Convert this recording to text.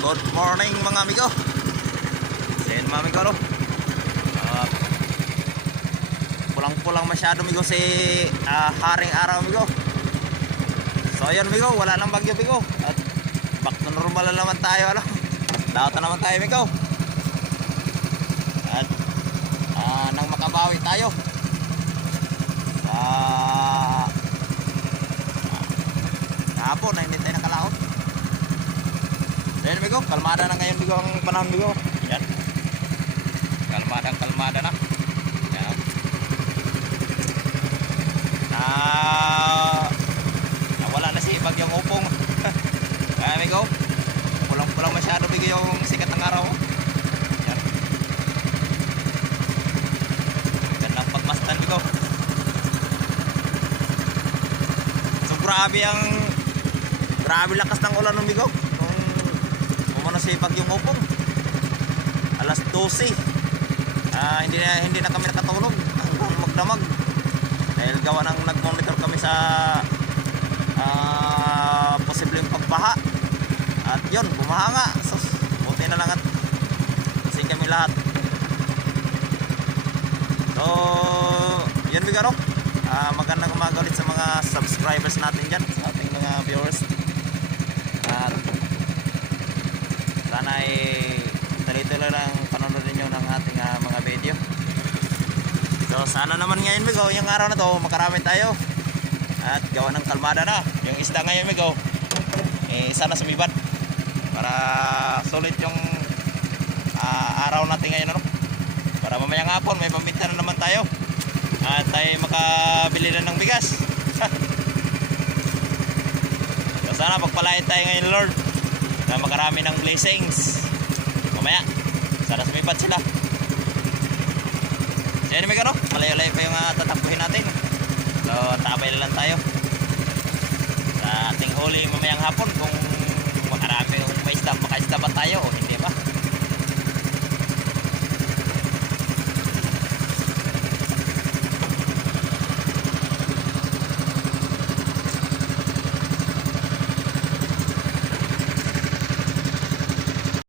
Good morning mga amigo. Ayan mga amigo, no? Pulang-pulang masyado amigo si haring araw amigo. So ayun amigo, wala nang bagyo amigo. At back to normal na naman tayo, ano? Daot na naman tayo amigo. At nang makabawi tayo sa hapon na hindi tayo nakalaot. Ayan amigo, kalmada na ngayon amigo ang panahon amigo. Yan, kalmada na. Yan. Wala na si bagyong upong. Ayan amigo, pulang-pulang masyado amigo yung sikat ng araw. Yan, gandang pagmasdan amigo. So grabe lakas ng ulan amigo. Umano si bagyong upong alas 12, hindi na kami nakatulog hanggang magdamag dahil gawa ng nag-monitor kami sa posibleng pagbaha. At yun, bumaha nga. So, buti na lang at kasi kami lahat. So yun bigaro, magandang umaga ulit sa mga subscribers natin dyan, sa ating mga viewers. At sana ay tuloy-tuloy lang panonood ninyo ng ating mga video. So sana naman ngayon migo, yung araw na to makarami tayo at gawa ng kalmada na yung isda ngayon migo. Sana sumibad para sulit yung araw natin ngayon, ano? Para mamayang hapon may pambinta na naman tayo at tayo makabili na ng bigas. So sana pagpalain tayo ngayon Lord na makarami ng blessings mamaya, sana sumipad sila. So yun amigo, no? Malayo-layo pa yung tatakbuhin natin. So tabay na lang tayo sa ating huli mamayang hapon kung makarami, kung may isda, makaisda ba tayo o hindi.